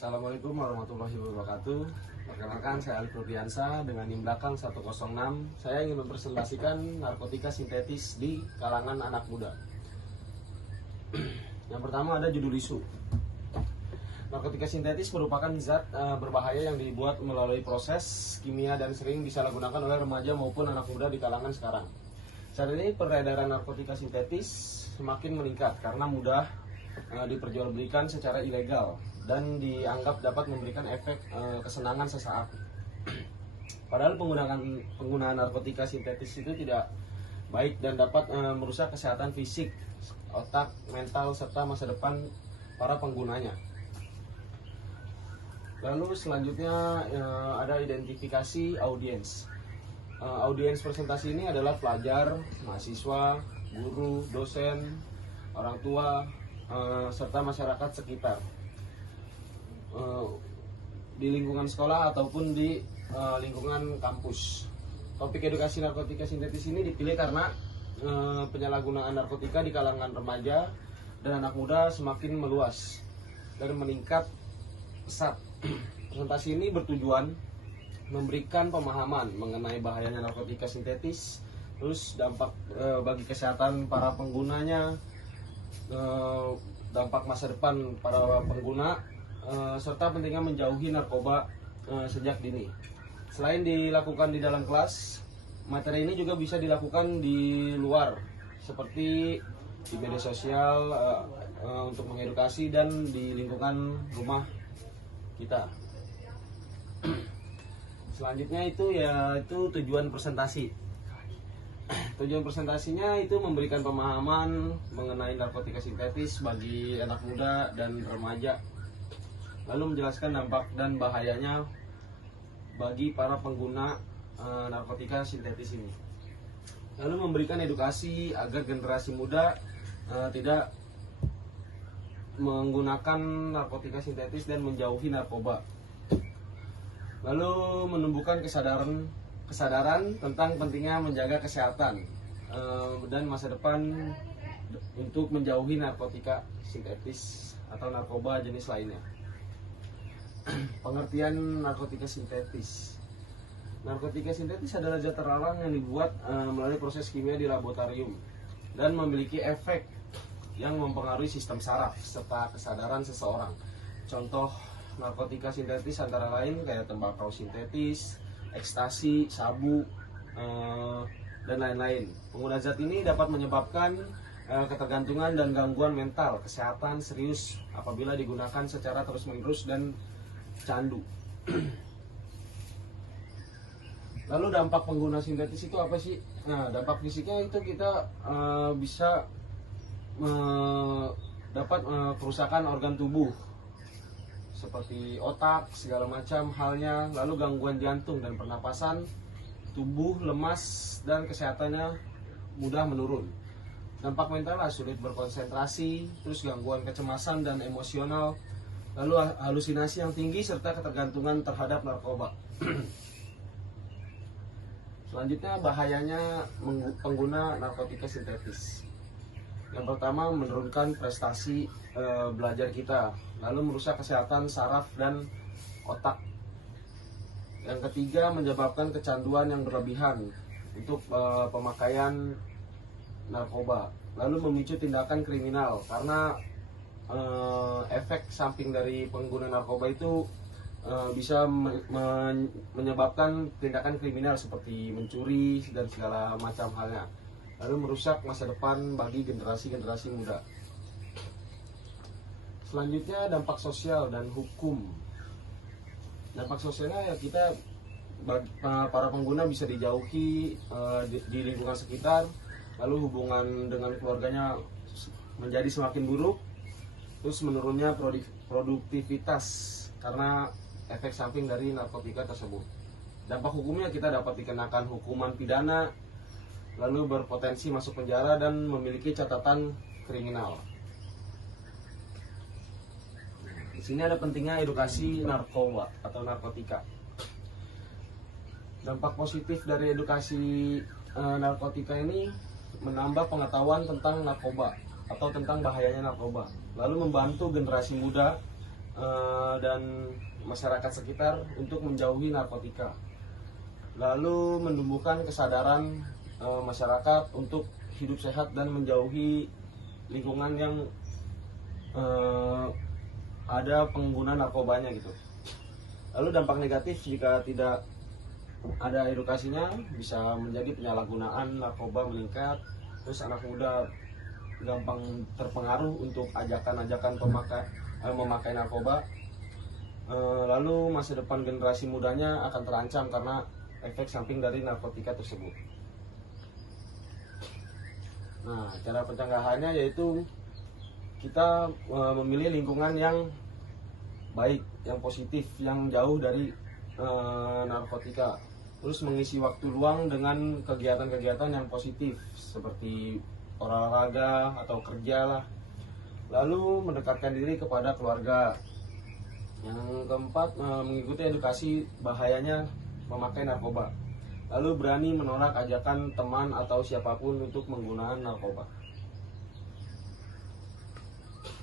Assalamualaikum warahmatullahi wabarakatuh. Perkenalkan, saya Alif Nurdiansa dengan NIM belakang 106. Saya ingin mempresentasikan narkotika sintetis di kalangan anak muda. Yang pertama ada judul isu. Narkotika sintetis merupakan zat berbahaya yang dibuat melalui proses kimia dan sering disalahgunakan oleh remaja maupun anak muda di kalangan sekarang. Saat ini peredaran narkotika sintetis semakin meningkat karena mudah diperjualbelikan secara ilegal dan dianggap dapat memberikan efek kesenangan sesaat. Padahal penggunaan narkotika sintetis itu tidak baik dan dapat merusak kesehatan fisik, otak, mental, serta masa depan para penggunanya. Lalu selanjutnya ada identifikasi audiens. Audiens presentasi ini adalah pelajar, mahasiswa, guru, dosen, orang tua, serta masyarakat sekitar di lingkungan sekolah ataupun di lingkungan kampus. Topik edukasi narkotika sintetis ini dipilih karena penyalahgunaan narkotika di kalangan remaja dan anak muda semakin meluas dan meningkat pesat. Presentasi ini bertujuan memberikan pemahaman mengenai bahayanya narkotika sintetis, terus dampak bagi kesehatan para penggunanya, dampak masa depan para pengguna, serta pentingnya menjauhi narkoba sejak dini. Selain dilakukan di dalam kelas, materi ini juga bisa dilakukan di luar, seperti di media sosial untuk mengedukasi dan di lingkungan rumah kita. Selanjutnya itu tujuan presentasi. Tujuan presentasinya itu memberikan pemahaman mengenai narkotika sintetis bagi anak muda dan remaja, lalu menjelaskan dampak dan bahayanya bagi para pengguna narkotika sintetis ini, lalu memberikan edukasi agar generasi muda tidak menggunakan narkotika sintetis dan menjauhi narkoba, lalu menumbuhkan kesadaran tentang pentingnya menjaga kesehatan dan masa depan untuk menjauhi narkotika sintetis atau narkoba jenis lainnya. Pengertian narkotika sintetis. Narkotika sintetis adalah zat terlarang yang dibuat melalui proses kimia di laboratorium dan memiliki efek yang mempengaruhi sistem saraf serta kesadaran seseorang. Contoh narkotika sintetis antara lain kayak tembakau sintetis, ekstasi, sabu, dan lain-lain. Pengguna zat ini dapat menyebabkan ketergantungan dan gangguan mental, kesehatan serius apabila digunakan secara terus-menerus dan candu. Lalu dampak pengguna sintetis itu apa sih? Nah, dampak fisiknya itu kita bisa dapat kerusakan organ tubuh seperti otak, segala macam halnya, lalu gangguan jantung dan pernapasan, tubuh lemas dan kesehatannya mudah menurun. Dampak mental sulit berkonsentrasi, terus gangguan kecemasan dan emosional, lalu halusinasi yang tinggi serta ketergantungan terhadap narkoba. Selanjutnya bahayanya pengguna narkotika sintetis. Yang pertama, menurunkan prestasi belajar kita, lalu merusak kesehatan saraf dan otak. Yang ketiga, menyebabkan kecanduan yang berlebihan untuk pemakaian narkoba, lalu memicu tindakan kriminal karena efek samping dari pengguna narkoba itu bisa menyebabkan tindakan kriminal seperti mencuri dan segala macam halnya, lalu merusak masa depan bagi generasi-generasi muda. Selanjutnya dampak sosial dan hukum. Dampak sosialnya ya kita para pengguna bisa dijauhi di lingkungan sekitar, lalu hubungan dengan keluarganya menjadi semakin buruk, terus menurunnya produktivitas karena efek samping dari narkotika tersebut. Dampak hukumnya kita dapat dikenakan hukuman pidana, lalu berpotensi masuk penjara dan memiliki catatan kriminal. Di sini ada pentingnya edukasi narkoba atau narkotika. Dampak positif dari edukasi narkotika ini menambah pengetahuan tentang narkoba atau tentang bahayanya narkoba, lalu membantu generasi muda dan masyarakat sekitar untuk menjauhi narkotika. Lalu menumbuhkan kesadaran masyarakat untuk hidup sehat dan menjauhi lingkungan yang ada pengguna narkobanya gitu. Lalu dampak negatif jika tidak ada edukasinya bisa menjadi penyalahgunaan narkoba meningkat, terus anak muda gampang terpengaruh untuk ajakan-ajakan memakai narkoba. Lalu masa depan generasi mudanya akan terancam karena efek samping dari narkotika tersebut. Nah, cara pencegahannya yaitu kita memilih lingkungan yang baik, yang positif, yang jauh dari narkotika. Terus mengisi waktu luang dengan kegiatan-kegiatan yang positif seperti olahraga atau kerja lah. Lalu mendekatkan diri kepada keluarga. Yang keempat, mengikuti edukasi bahayanya memakai narkoba. Lalu berani menolak ajakan teman atau siapapun untuk menggunakan narkoba.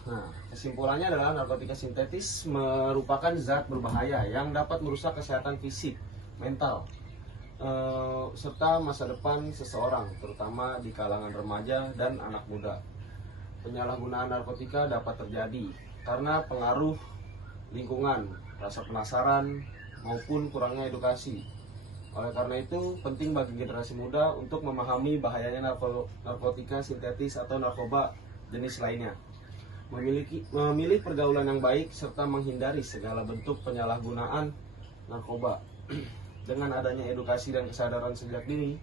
Nah, kesimpulannya adalah narkotika sintetis merupakan zat berbahaya yang dapat merusak kesehatan fisik, mental, serta masa depan seseorang, terutama di kalangan remaja dan anak muda. Penyalahgunaan narkotika dapat terjadi karena pengaruh lingkungan, rasa penasaran, maupun kurangnya edukasi. Oleh karena itu, penting bagi generasi muda untuk memahami bahayanya narkotika sintetis atau narkoba jenis lainnya. Memilih pergaulan yang baik serta menghindari segala bentuk penyalahgunaan narkoba. Dengan adanya edukasi dan kesadaran sejak dini,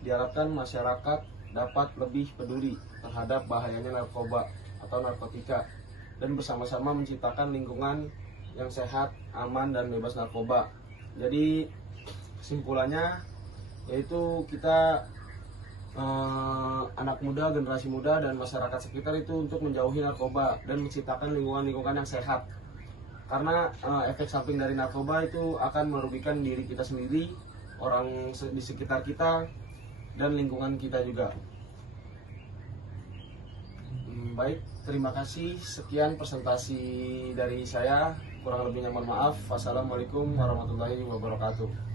diharapkan masyarakat dapat lebih peduli terhadap bahayanya narkoba atau narkotika dan bersama-sama menciptakan lingkungan yang sehat, aman, dan bebas narkoba. Jadi kesimpulannya yaitu kita anak muda, generasi muda, dan masyarakat sekitar itu untuk menjauhi narkoba dan menciptakan lingkungan-lingkungan yang sehat. Karena efek samping dari narkoba itu akan merugikan diri kita sendiri, orang di sekitar kita, dan lingkungan kita juga. Baik, terima kasih. Sekian presentasi dari saya. Kurang lebihnya mohon maaf. Wassalamualaikum warahmatullahi wabarakatuh.